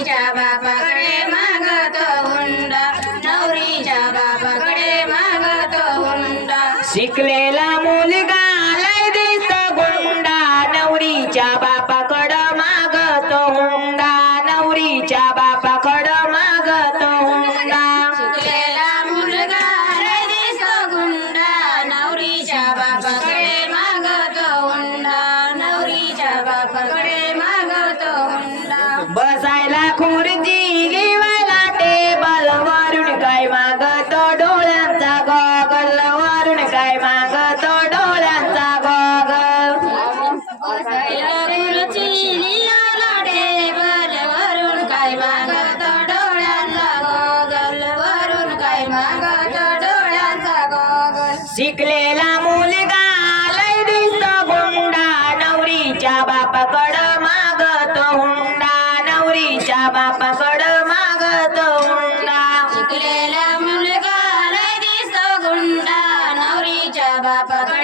नवरीच्या बाबाकडे मागत हुंडा. नवरीच्या बापाकडे मागत हुंडा. शिकलेला मुलगा लय दिसतो गुंडा. नवरीच्या बापाकडे शिकलेला मुलगा लय दिसतो गुंडा नवरीच्या बापाकड मागतो हुंडा. नवरीच्या बापाकड मागतो हुंडा. शिकलेला मुलगा लय दिसतो गुंडा नवरीच्या बापाकड